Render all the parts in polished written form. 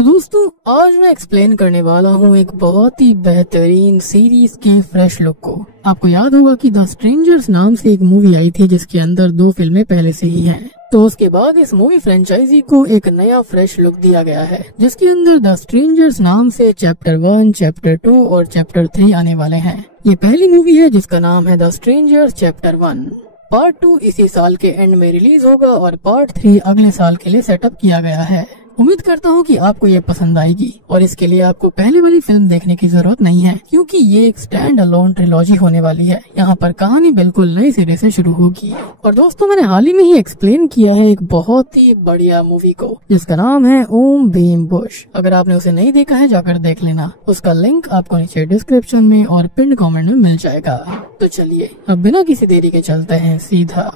तो दोस्तों आज मैं एक्सप्लेन करने वाला हूँ एक बहुत ही बेहतरीन सीरीज के फ्रेश लुक को। आपको याद होगा कि द स्ट्रेंजर्स नाम से एक मूवी आई थी जिसके अंदर 2 फिल्में पहले से ही हैं। तो उसके बाद इस मूवी फ्रेंचाइजी को एक नया फ्रेश लुक दिया गया है जिसके अंदर द स्ट्रेंजर्स नाम से चैप्टर 1, चैप्टर 2 और चैप्टर 3 आने वाले हैं। ये पहली मूवी है जिसका नाम है द स्ट्रेंजर्स चैप्टर 1। पार्ट 2 इसी साल के एंड में रिलीज होगा और पार्ट 3 अगले साल के लिए सेटअप किया गया है। उम्मीद करता हूँ कि आपको ये पसंद आएगी और इसके लिए आपको पहले वाली फिल्म देखने की जरूरत नहीं है क्योंकि ये एक स्टैंड अलोन ट्रिलॉजी होने वाली है। यहाँ पर कहानी बिल्कुल नए सिरे से शुरू होगी। और दोस्तों मैंने हाल ही में ही एक्सप्लेन किया है एक बहुत ही बढ़िया मूवी को जिसका नाम है ओम भीम बुश। अगर आपने उसे नहीं देखा है जाकर देख लेना, उसका लिंक आपको नीचे डिस्क्रिप्शन में और पिन कमेंट में मिल जाएगा। तो चलिए अब बिना किसी देरी के चलते हैं सीधा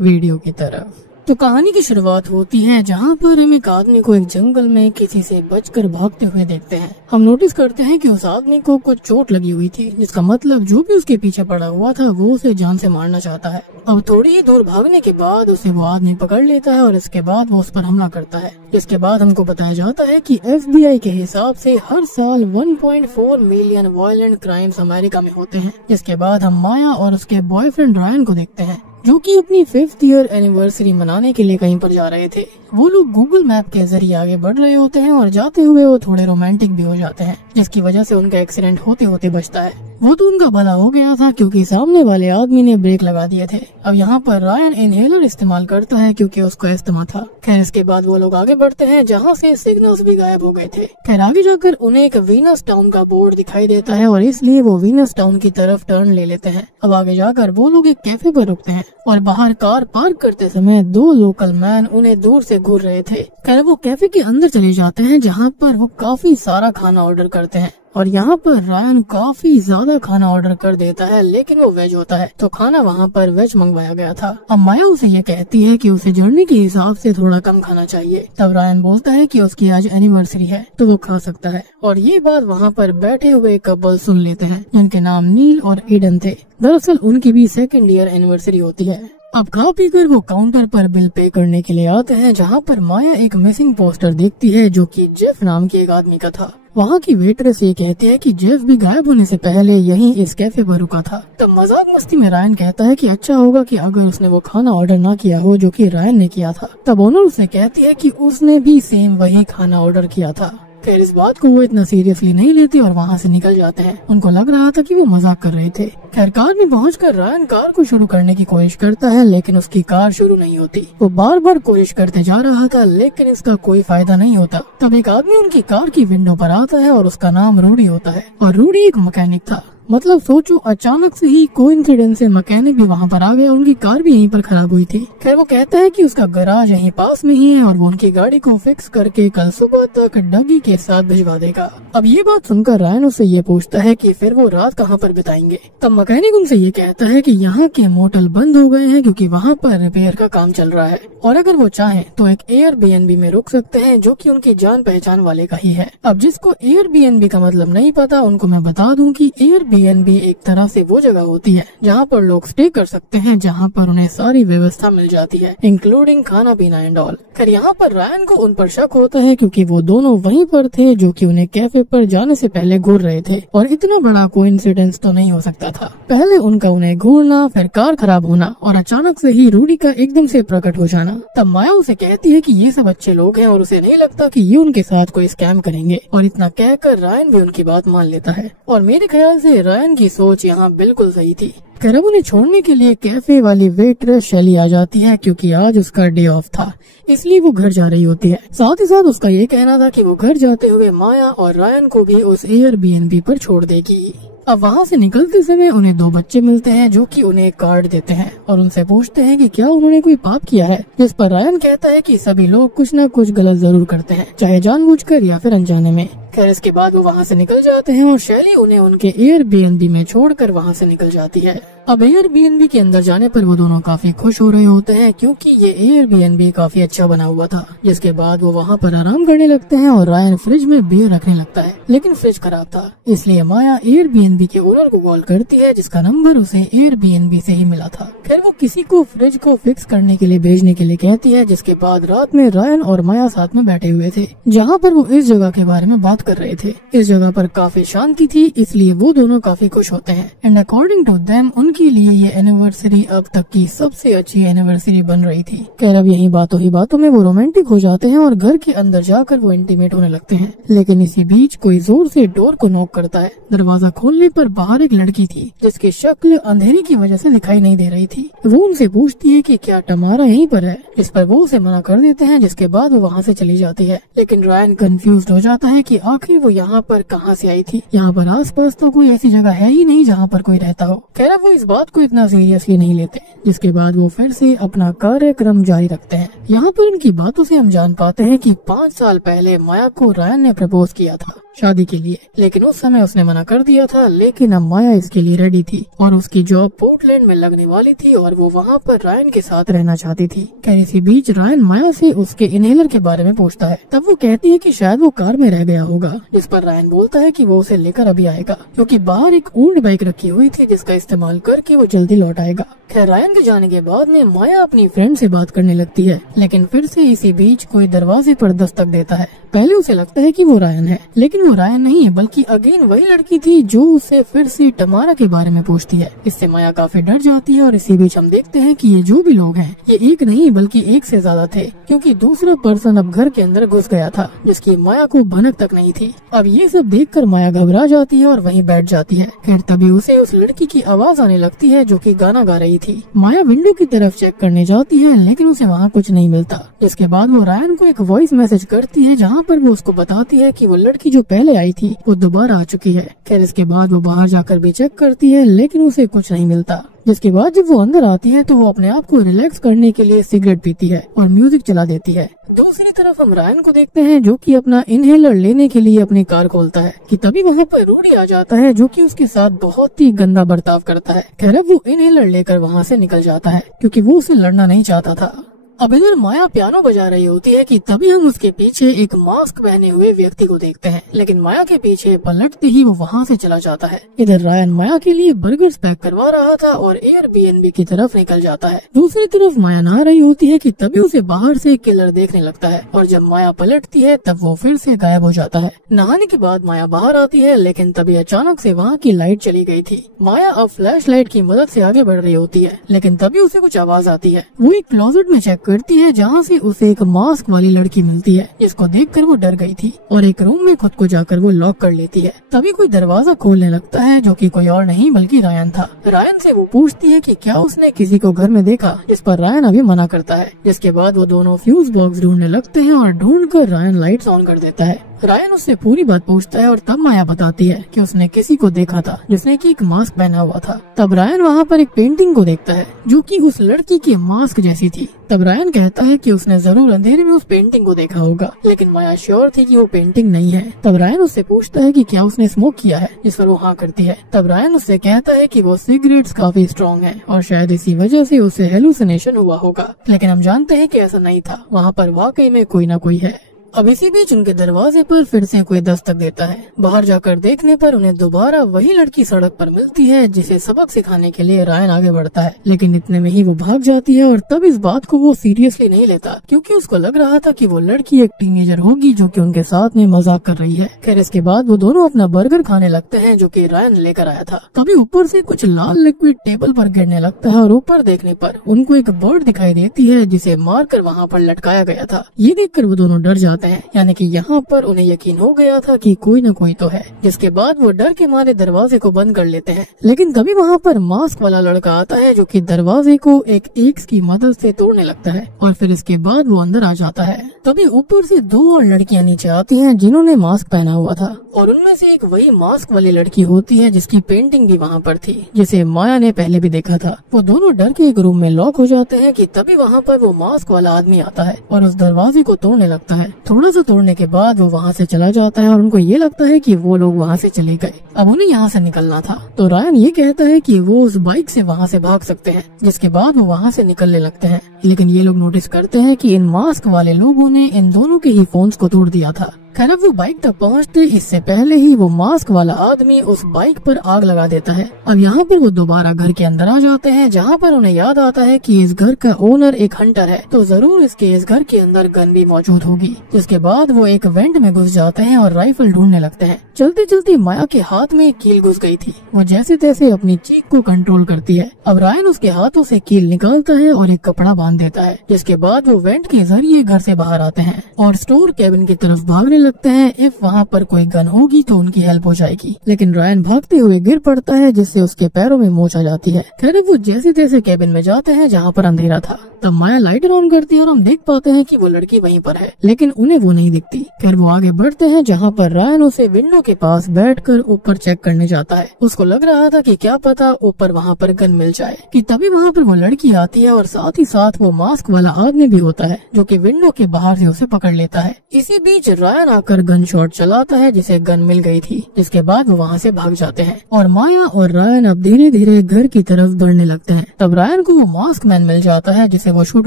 वीडियो की तरफ। तो कहानी की शुरुआत होती है जहाँ पर हम एक आदमी को एक जंगल में किसी से बचकर भागते हुए देखते हैं। हम नोटिस करते हैं कि उस आदमी को कुछ चोट लगी हुई थी जिसका मतलब जो भी उसके पीछे पड़ा हुआ था वो उसे जान से मारना चाहता है। अब थोड़ी ही दूर भागने के बाद उसे वो आदमी पकड़ लेता है और इसके बाद वो उस पर हमला करता है। जिसके बाद हमको बताया जाता है कि FBI के हिसाब से हर साल 1.4 मिलियन वायलेंट क्राइम्स अमेरिका में होते हैं। जिसके बाद हम माया और उसके बॉयफ्रेंड रायन को देखते हैं जो कि अपनी 5th ईयर एनिवर्सरी मनाने के लिए कहीं पर जा रहे थे। वो लोग गूगल मैप के जरिए आगे बढ़ रहे होते हैं और जाते हुए वो थोड़े रोमांटिक भी हो जाते हैं जिसकी वजह से उनका एक्सीडेंट होते होते बचता है। वो तो उनका भला हो गया था क्योंकि सामने वाले आदमी ने ब्रेक लगा दिए थे। अब यहाँ पर रायन इनहेलर इस्तेमाल करता है क्योंकि उसको अस्थमा था। खैर इसके बाद वो लोग आगे बढ़ते हैं जहाँ से सिग्नल्स भी गायब हो गए थे। खैर आगे जाकर उन्हें एक वीनस टाउन का बोर्ड दिखाई देता है और इसलिए वो वीनस टाउन की तरफ टर्न ले लेते हैं। अब आगे जाकर वो लोग एक कैफे पर रुकते हैं और बाहर कार पार्क करते समय 2 लोकल मैन उन्हें दूर से घूर रहे थे। खैर वो कैफे के अंदर चले जाते हैं जहाँ पर वो काफी सारा खाना ऑर्डर करते हैं और यहाँ पर रायन काफी ज्यादा खाना ऑर्डर कर देता है लेकिन वो वेज होता है तो खाना वहाँ पर वेज मंगवाया गया था। अब माया उसे ये कहती है कि उसे जर्नी के हिसाब से थोड़ा कम खाना चाहिए। तब रायन बोलता है कि उसकी आज एनिवर्सरी है तो वो खा सकता है और ये बात वहाँ पर बैठे हुए कपल सुन लेते हैं जिनके नाम नील और एडन थे। दरअसल उनकी भी 2nd ईयर एनिवर्सरी होती है। अब खा पीकर वो काउंटर पर बिल पे करने के लिए आते हैं जहाँ पर माया एक मिसिंग पोस्टर देखती है जो कि जेफ नाम के एक आदमी का था। वहाँ की वेटरेस ये कहती है कि जेफ भी गायब होने से पहले यहीं इस कैफे पर रुका था। तब मजाक मस्ती में रायन कहता है कि अच्छा होगा कि अगर उसने वो खाना ऑर्डर ना किया हो जो कि रायन ने किया था। तब ओनर उसे कहती है कि उसने भी सेम वही खाना ऑर्डर किया था। खैर इस बात को वो इतना सीरियसली नहीं लेते और वहाँ से निकल जाते हैं। उनको लग रहा था कि वो मजाक कर रहे थे। खैर कार में पहुंचकर रायन कार को शुरू करने की कोशिश करता है लेकिन उसकी कार शुरू नहीं होती। वो बार बार कोशिश करते जा रहा था लेकिन इसका कोई फायदा नहीं होता। तब एक आदमी उनकी कार की विंडो पर आता है और उसका नाम रूडी होता है और रूडी एक मैकेनिक था। मतलब सोचो अचानक से ही कोइंसिडेंस से मैकेनिक भी वहाँ पर आ गया। उनकी कार भी यहीं पर खराब हुई थी। खैर वो कहता है कि उसका गराज यहीं पास में ही है और वो उनकी गाड़ी को फिक्स करके कल सुबह तक डगी के साथ भिजवा देगा। अब ये बात सुनकर रायन उससे ये पूछता है कि फिर वो रात कहाँ पर बिताएंगे। तब मैकेनिक उनसे ये कहता है कि यहाँ के मोटल बंद हो गए हैं क्योंकि वहाँ पर रिपेयर का काम चल रहा है और अगर वो चाहें तो एक एयरबीएनबी में रुक सकते हैं जो कि उनकी जान पहचान वाले का ही है। अब जिसको एयरबीएनबी का मतलब नहीं पता उनको मैं बता दूं कि एयरबीएनबी एक तरह से वो जगह होती है जहाँ पर लोग स्टे कर सकते हैं, जहाँ पर उन्हें सारी व्यवस्था मिल जाती है इंक्लूडिंग खाना पीना एंड ऑल। खैर यहाँ पर रायन को उन पर शक होता है क्योंकि वो दोनों वहीं पर थे जो कि उन्हें कैफे पर जाने से पहले घूर रहे थे और इतना बड़ा कोइंसिडेंस तो नहीं हो सकता था। पहले उनका उन्हें घूरना, फिर कार खराब होना और अचानक से ही रूडी का एकदम से प्रकट हो जाना। तब माया उसे कहती है कि ये सब अच्छे लोग हैं और उसे नहीं लगता कि ये उनके साथ कोई स्कैम करेंगे और इतना कहकर रायन भी उनकी बात मान लेता है और मेरे ख्याल से रायन की सोच यहाँ बिल्कुल सही थी। खैर अब उन्हें छोड़ने के लिए कैफे वाली वेट्रेस शैली आ जाती है क्योंकि आज उसका डे ऑफ था इसलिए वो घर जा रही होती है। साथ ही साथ उसका ये कहना था कि वो घर जाते हुए माया और रायन को भी उस एयरबीएनबी पर छोड़ देगी। अब वहाँ से निकलते समय उन्हें 2 बच्चे मिलते हैं जो कि उन्हें एक कार्ड देते हैं और उनसे पूछते हैं कि क्या उन्होंने कोई पाप किया है। जिस पर रायन कहता है कि सभी लोग कुछ न कुछ गलत जरूर करते हैं, चाहे जानबूझकर या फिर अनजाने में। खैर इसके बाद वो वहाँ से निकल जाते हैं और शैली उन्हें उनके एयरबीएनबी में छोड़कर वहाँ से निकल जाती है। अब एयरबीएनबी के अंदर जाने पर वो दोनों काफी खुश हो रहे होते हैं क्योंकि ये एयरबीएनबी काफी अच्छा बना हुआ था। जिसके बाद वो वहाँ पर आराम करने लगते हैं और रायन फ्रिज में बियर रखने लगता है, लेकिन फ्रिज खराब था। इसलिए माया एयरबीएनबी के ओनर को कॉल करती है जिसका नंबर उसे एयरबीएनबी से ही मिला था। खैर वो किसी को फ्रिज को फिक्स करने के लिए भेजने के लिए कहती है। जिसके बाद रात में रायन और माया साथ में बैठे हुए थे जहाँ पर वो इस जगह के बारे में बात कर रहे थे। इस जगह पर काफी शांति थी, इसलिए वो दोनों काफी खुश होते हैं। एंड अकॉर्डिंग टू देम उनके लिए ये एनिवर्सरी अब तक की सबसे अच्छी एनिवर्सरी बन रही थी। खैर अब यही बातों ही बातों में वो रोमांटिक हो जाते हैं और घर के अंदर जाकर वो इंटीमेट होने लगते हैं। लेकिन इसी बीच कोई जोर से डोर को नॉक करता है। दरवाजा खोलने पर बाहर एक लड़की थी जिसकी शक्ल अंधेरे की वजह से दिखाई नहीं दे रही थी। वो उनसे पूछती है कि क्या टमारा यहीं पर है, इस पर वो उसे मना कर देते हैं। जिसके बाद वो वहाँ से चली जाती है। लेकिन रायन कंफ्यूज्ड हो जाता है कि आखिर वो यहाँ पर कहाँ से आई थी। यहाँ पर आसपास तो कोई ऐसी जगह है ही नहीं जहाँ पर कोई रहता हो। खैर वो इस बात को इतना सीरियसली नहीं लेते। जिसके बाद वो फिर से अपना कार्यक्रम जारी रखते हैं। यहाँ पर इनकी बातों से हम जान पाते हैं कि 5 साल पहले माया को रायन ने प्रपोज किया था शादी के लिए, लेकिन उस समय उसने मना कर दिया था। लेकिन अब माया इसके लिए रेडी थी और उसकी जॉब पोर्टलैंड में लगने वाली थी और वो वहाँ पर रायन के साथ रहना चाहती थी। खैर इसी बीच रायन माया से उसके इनहेलर के बारे में पूछता है। तब वो कहती है कि शायद वो कार में रह गया होगा। जिस पर रायन बोलता है कि वो उसे लेकर अभी आएगा क्योंकि बाहर एक ओल्ड बाइक रखी हुई थी जिसका इस्तेमाल करके वो जल्दी लौट आएगा। खैर रायन के जाने के बाद में माया अपनी फ्रेंड से बात करने लगती है, लेकिन फिर से इसी बीच कोई दरवाजे पर दस्तक देता है। पहले उसे लगता है कि वो रायन है, लेकिन वो रायन नहीं है बल्कि अगेन वही लड़की थी जो उसे फिर से टमारा के बारे में पूछती है। इससे माया काफी डर जाती है और इसी बीच हम देखते हैं कि ये जो भी लोग हैं ये एक नहीं बल्कि एक से ज्यादा थे क्योंकि दूसरा पर्सन अब घर के अंदर घुस गया था जिसकी माया को भनक तक नहीं थी। अब ये सब देखकर माया घबरा जाती है और वहीं बैठ जाती है। खैर तभी उसे उस लड़की की आवाज आने लगती है जो कि गाना गा रही थी। माया विंडो की तरफ चेक करने जाती है लेकिन उसे वहाँ कुछ नहीं मिलता। जिसके बाद वो रायन को एक वॉइस मैसेज करती है जहाँ पर वो उसको बताती है कि वो लड़की जो पहले आई थी वो दोबारा आ चुकी है। खैर इसके बाद वो बाहर जाकर भी चेक करती है लेकिन उसे कुछ नहीं मिलता। जिसके बाद जब वो अंदर आती है तो वो अपने आप को रिलैक्स करने के लिए सिगरेट पीती है और म्यूजिक चला देती है। दूसरी तरफ हम रायन को देखते हैं जो कि अपना इनहेलर लेने के लिए अपनी कार खोलता है कि तभी वहाँ पर रूडी आ जाता है जो कि उसके साथ बहुत ही गंदा बर्ताव करता है। खैर अब वो इनहेलर लेकर वहाँ से निकल जाता है क्योंकि वो उसे लड़ना नहीं चाहता था। अब इधर माया पियानो बजा रही होती है कि तभी हम उसके पीछे एक मास्क पहने हुए व्यक्ति को देखते हैं, लेकिन माया के पीछे पलटते ही वो वहाँ से चला जाता है। इधर रायन माया के लिए बर्गर्स पैक करवा रहा था और एयरबीएनबी की तरफ निकल जाता है। दूसरी तरफ माया नहा रही होती है कि तभी उसे बाहर से किलर देखने लगता है और जब माया पलटती है तब वो फिर से गायब हो जाता है। नहाने के बाद माया बाहर आती है लेकिन तभी अचानक से वहाँ की लाइट चली गई थी। माया अब फ्लैश लाइट की मदद से आगे बढ़ रही होती है लेकिन तभी उसे कुछ आवाज आती है। वो एक क्लोजेट में चेक करती है जहाँ से उसे एक मास्क वाली लड़की मिलती है जिसको देखकर वो डर गई थी और एक रूम में खुद को जाकर वो लॉक कर लेती है। तभी कोई दरवाजा खोलने लगता है जो कि कोई और नहीं बल्कि रायन था। रायन से वो पूछती है कि क्या उसने किसी को घर में देखा, इस पर रायन अभी मना करता है। जिसके बाद वो दोनों फ्यूज बॉक्स ढूंढने लगते हैं और ढूंढकर रायन लाइट्स ऑन कर देता है। रायन उससे पूरी बात पूछता है और तब माया बताती है कि उसने किसी को देखा था जिसने कि एक मास्क पहना हुआ था। तब रायन वहाँ पर एक पेंटिंग को देखता है जो कि उस लड़की की मास्क जैसी थी। तब रायन कहता है कि उसने जरूर अंधेरे में उस पेंटिंग को देखा होगा, लेकिन माया श्योर थी कि वो पेंटिंग नहीं है। तब रायन उससे पूछता है कि क्या उसने स्मोक किया है, जिस पर वो हाँ करती है। तब रायन उससे कहता है कि वो सिगरेट्स काफी स्ट्रॉन्ग है और शायद इसी वजह से उसे हेलुसिनेशन हुआ होगा, लेकिन हम जानते हैं कि ऐसा नहीं था, वहाँ पर वाकई में कोई न कोई है। अब इसी बीच उनके दरवाजे पर फिर से कोई दस्तक देता है। बाहर जाकर देखने पर उन्हें दोबारा वही लड़की सड़क पर मिलती है जिसे सबक सिखाने के लिए रायन आगे बढ़ता है, लेकिन इतने में ही वो भाग जाती है और तब इस बात को वो सीरियसली नहीं लेता क्योंकि उसको लग रहा था कि वो लड़की एक टीनेजर होगी जो कि उनके साथ में मजाक कर रही है। खैर इसके बाद वो दोनों अपना बर्गर खाने लगते हैं जो कि रायन लेकर आया था। तभी ऊपर से कुछ लाल लिक्विड टेबल पर गिरने लगता है और ऊपर देखने पर उनको एक बर्ड दिखाई देती है जिसे मारकर वहाँ पर लटकाया गया था। ये देखकर वो दोनों डर जाते हैं, यानी कि यहाँ पर उन्हें यकीन हो गया था कि कोई न कोई तो है। जिसके बाद वो डर के मारे दरवाजे को बंद कर लेते हैं, लेकिन तभी वहाँ पर मास्क वाला लड़का आता है जो कि दरवाजे को एक एक्स की मदद से तोड़ने लगता है और फिर इसके बाद वो अंदर आ जाता है। तभी ऊपर से 2 और लड़कियाँ नीचे आती हैं जिन्होंने मास्क पहना हुआ था और उनमें से एक वही मास्क वाली लड़की होती है जिसकी पेंटिंग भी वहाँ पर थी, जिसे माया ने पहले भी देखा था। वो दोनों डर के एक रूम में लॉक हो जाते हैं कि तभी वहाँ पर वो मास्क वाला आदमी आता है और उस दरवाजे को तोड़ने लगता है। थोड़ा सा तोड़ने के बाद वो वहाँ से चला जाता है और उनको ये लगता है कि वो लोग वहाँ से चले गए, अब उन्हें यहाँ से निकलना था। तो रायन ये कहता है कि वो उस बाइक से वहाँ से भाग सकते हैं, जिसके बाद वो वहाँ से निकलने लगते हैं। लेकिन ये लोग नोटिस करते हैं कि इन मास्क वाले लोगों ने इन दोनों के ही फोन्स को तोड़ दिया था। खैर वो बाइक तक पहुँचते इससे पहले ही वो मास्क वाला आदमी उस बाइक पर आग लगा देता है। अब यहाँ पर वो दोबारा घर के अंदर आ जाते हैं, जहाँ पर उन्हें याद आता है कि इस घर का ओनर एक हंटर है, तो जरूर इसके इस घर के अंदर गन भी मौजूद होगी। जिसके बाद वो एक वेंट में घुस जाते हैं और राइफल ढूंढने लगते हैं। चलते चलते माया के हाथ में कील घुस गई थी, वो जैसे तैसे अपनी चीख को कंट्रोल करती है। अब रायन उसके हाथों से कील निकालता है और एक कपड़ा बांध देता है, जिसके बाद वो वेंट के जरिए घर से बाहर आते हैं और स्टोर कैबिन की तरफ भागने लगते हैं। इफ वहाँ पर कोई गन होगी तो उनकी हेल्प हो जाएगी, लेकिन रायन भागते हुए गिर पड़ता है, जिससे उसके पैरों में मोच आ जाती है। खैर वो जैसे तैसे कैबिन में जाते हैं जहाँ पर अंधेरा था। तब माया लाइटर ऑन करती है और हम देख पाते हैं कि वो लड़की वहीं पर है, लेकिन उन्हें वो नहीं दिखती। फिर वो आगे बढ़ते हैं जहाँ पर रायन उसे विंडो के पास बैठकर ऊपर चेक करने जाता है। उसको लग रहा था कि क्या पता ऊपर वहाँ पर गन मिल जाए, कि तभी वहाँ पर वो लड़की आती है और साथ ही साथ वो मास्क वाला आदमी भी होता है, जो कि विंडो के बाहर से उसे पकड़ लेता है। इसी बीच रायन आकर गन शॉट चलाता है, जिसे गन मिल गई थी, जिसके बाद वो वहाँ से भाग जाते हैं और माया और रायन अब धीरे धीरे घर की तरफ बढ़ने लगते हैं। तब रायन को वो मास्क मैन मिल जाता है, जिसे वो शूट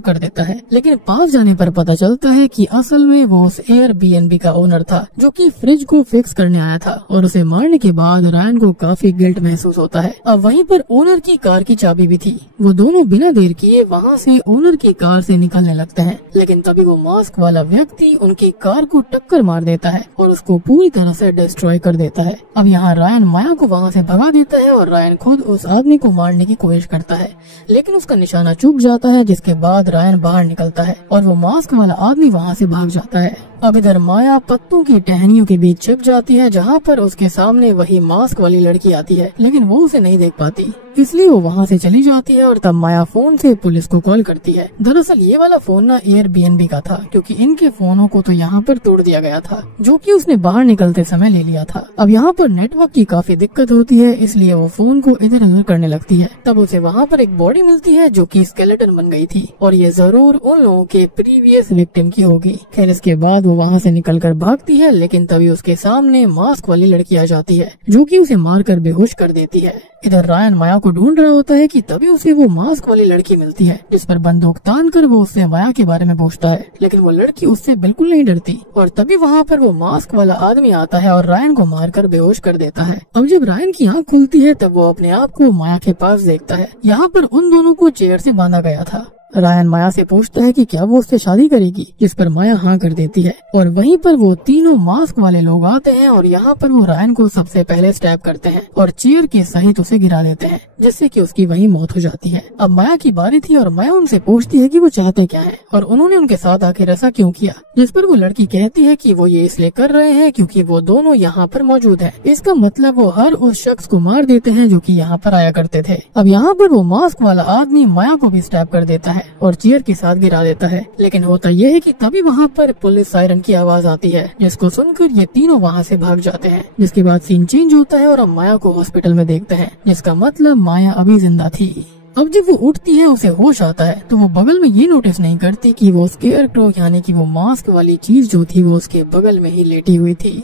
कर देता है, लेकिन पास जाने पर पता चलता है कि असल में वो उस एयरबीएनबी का ओनर था, जो कि फ्रिज को फिक्स करने आया था। और उसे मारने के बाद रायन को काफी गिल्ट महसूस होता है। अब वहीं पर ओनर की कार की चाबी भी थी। वो दोनों बिना देर किए वहाँ से ओनर की कार से निकलने लगते हैं, लेकिन तभी वो मास्क वाला व्यक्ति उनकी कार को टक्कर मार देता है और उसको पूरी तरह से डिस्ट्रॉय कर देता है। अब यहाँ रायन माया को वहाँ से भगा देता है और रायन खुद उस आदमी को मारने की कोशिश करता है, लेकिन उसका निशाना चूक जाता है, जिसके बाद रायन बाहर निकलता है और वो मास्क वाला आदमी वहाँ से भाग जाता है। अब इधर माया पत्तों की टहनियों के बीच छिप जाती है, जहाँ पर उसके सामने वही मास्क वाली लड़की आती है, लेकिन वो उसे नहीं देख पाती, इसलिए वो वहाँ से चली जाती है। और तब माया फोन से पुलिस को कॉल करती है। दरअसल ये वाला फोन ना एयरबीएनबी का था, क्योंकि इनके फोनों को तो यहाँ पर तोड़ दिया गया था, जो कि उसने बाहर निकलते समय ले लिया था। अब यहाँ पर नेटवर्क की काफी दिक्कत होती है, इसलिए वो फोन को इधर उधर करने लगती है। तब उसे वहाँ पर एक बॉडी मिलती है, जो कि स्केलेटन बन गई थी, और ये जरूर उन लोगों के प्रीवियस विक्टिम की होगी। खैर इसके बाद वो वहाँ से निकलकर भागती है, लेकिन तभी उसके सामने मास्क वाली लड़की आ जाती है, जो कि उसे मारकर बेहोश कर देती है। इधर रायन माया को ढूंढ रहा होता है कि तभी उसे वो मास्क वाली लड़की मिलती है, जिस पर बंदूक तान कर वो उससे माया के बारे में पूछता है, लेकिन वो लड़की उससे बिल्कुल नहीं डरती। और तभी वहाँ पर वो मास्क वाला आदमी आता है और रायन को मारकर बेहोश कर देता है। अब जब रायन की आँख खुलती है तब वो अपने आप को माया के पास देखता है। यहाँ पर उन दोनों को चेयर से बांधा गया था। रायन माया से पूछता है कि क्या वो उससे शादी करेगी, जिस पर माया हाँ कर देती है। और वहीं पर वो तीनों मास्क वाले लोग आते हैं और यहाँ पर वो रायन को सबसे पहले स्टैब करते हैं और चेयर के सहित उसे गिरा देते हैं, जिससे कि उसकी वहीं मौत हो जाती है। अब माया की बारी थी और माया उनसे पूछती है कि वो चाहते क्या है और उन्होंने उनके साथ आके ऐसा क्यों किया, जिस पर वो लड़की कहती है कि वो ये इसलिए कर रहे हैं क्योंकि वो दोनों यहाँ पर मौजूद है। इसका मतलब वो हर उस शख्स को मार देते हैं जो कि यहाँ पर आया करते थे। अब यहाँ पर वो मास्क वाला आदमी माया को भी स्टैब कर देता है और चेयर के साथ गिरा देता है। लेकिन होता यह है कि तभी वहाँ पर पुलिस सायरन की आवाज आती है, जिसको सुनकर ये तीनों वहाँ से भाग जाते हैं। जिसके बाद सीन चेंज होता है और हम माया को हॉस्पिटल में देखते हैं, जिसका मतलब माया अभी जिंदा थी। अब जब वो उठती है उसे होश आता है, तो वो बगल में ये नोटिस नहीं करती कि वो स्केयरक्रो यानी कि वो मास्क वाली चीज जो थी वो उसके बगल में ही लेटी हुई थी।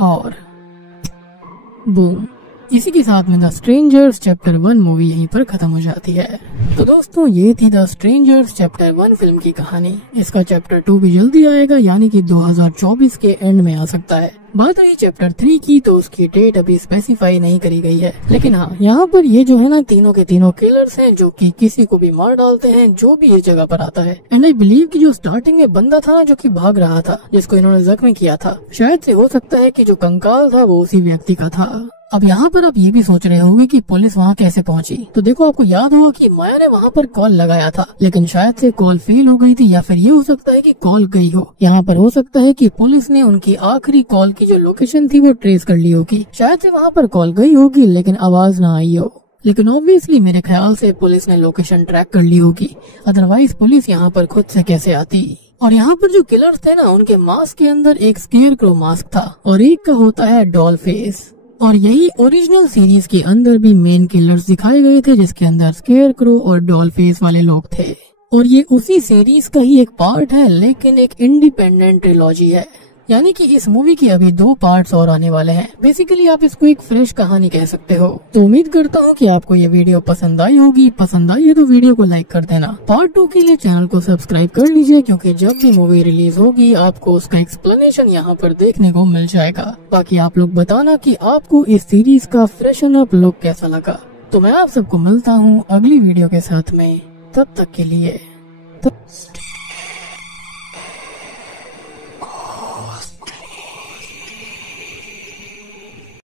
और बूम, इसी के साथ में द स्ट्रेंजर्स चैप्टर 1 मूवी यहीं पर खत्म हो जाती है। तो दोस्तों ये थी द स्ट्रेंजर्स चैप्टर 1 फिल्म की कहानी। इसका चैप्टर 2 भी जल्दी आएगा, यानी कि 2024 के एंड में आ सकता है। बात रही चैप्टर 3 की, तो उसकी डेट अभी स्पेसिफाई नहीं करी गई है। लेकिन हाँ, यहाँ पर ये जो है ना तीनों के तीनों किलर्स हैं, जो कि किसी को भी मार डालते हैं जो भी इस जगह पर आता है। एंड आई बिलीव कि जो स्टार्टिंग में बंदा था ना जो कि भाग रहा था, जिसको इन्होंने जख्मी किया था, शायद से हो सकता है कि जो कंकाल था वो उसी व्यक्ति का था। अब यहाँ पर आप ये भी सोच रहे होंगे कि पुलिस वहाँ कैसे पहुँची। तो देखो, आपको याद होगा कि माया ने वहाँ पर कॉल लगाया था, लेकिन शायद से कॉल फेल हो गई थी, या फिर ये हो सकता है कि कॉल गई हो। यहाँ पर हो सकता है कि पुलिस ने उनकी आखिरी कॉल की जो लोकेशन थी वो ट्रेस कर ली होगी। शायद से वहाँ पर कॉल गई होगी लेकिन आवाज ना आई हो। लेकिन ऑब्वियसली मेरे ख्याल से पुलिस ने लोकेशन ट्रैक कर ली होगी, अदरवाइज पुलिस यहाँ पर खुद से कैसे आती। और यहाँ पर जो किलर्स थे ना, उनके मास्क के अंदर एक स्केयरक्रो मास्क था और एक का होता है डॉल फेस। और यही ओरिजिनल सीरीज के अंदर भी मेन किलर्स दिखाए गए थे, जिसके अंदर स्केयरक्रो और डॉल फेस वाले लोग थे। और ये उसी सीरीज का ही एक पार्ट है, लेकिन एक इंडिपेंडेंट ट्रिलॉजी है। यानी कि इस मूवी की अभी 2 पार्ट्स और आने वाले हैं। बेसिकली आप इसको एक फ्रेश कहानी कह सकते हो। तो उम्मीद करता हूँ कि आपको ये वीडियो पसंद आई होगी। पसंद आई है तो वीडियो को लाइक कर देना। पार्ट 2 के लिए चैनल को सब्सक्राइब कर लीजिए, क्योंकि जब भी मूवी रिलीज होगी आपको उसका एक्सप्लेनेशन यहाँ पर देखने को मिल जाएगा। बाकी आप लोग बताना कि आपको इस सीरीज का फ्रेशन अप लुक कैसा लगा। तो मैं आप सबको मिलता हूँ अगली वीडियो के साथ में। तब तक के लिए